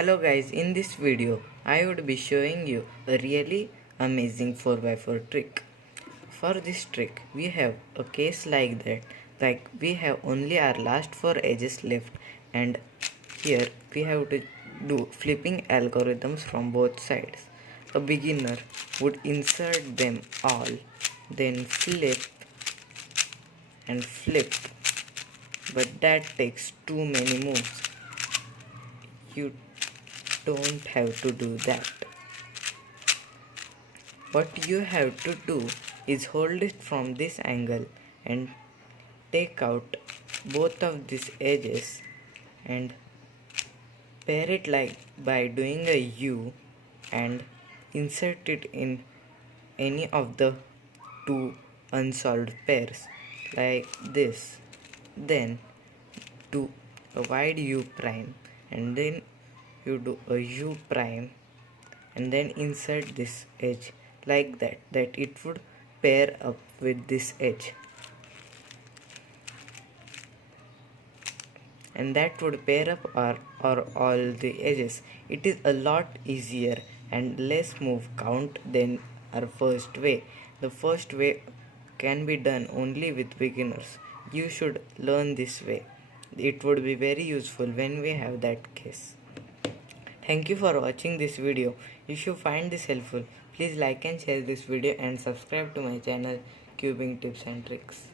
Hello guys, in this video I would be showing you a really amazing 4x4 trick. For this trick we have a case like that, like we have only our last 4 edges left, and here we have to do flipping algorithms from both sides. A beginner would insert them all, then flip and flip, but that takes too many moves. You don't have to do that. What you have to do is hold it from this angle and take out both of these edges and pair it like by doing a U and insert it in any of the two unsolved pairs like this. Then do a wide U prime and then you do a U prime and then insert this edge like that it would pair up with this edge, and that would pair up or all the edges. It is a lot easier and less move count than our first way. The first way can be done only with beginners. You should learn this way. It would be very useful when we have that case. Thank you for watching this video. If you find this helpful, please like and share this video and subscribe to my channel Cubing Tips and Tricks.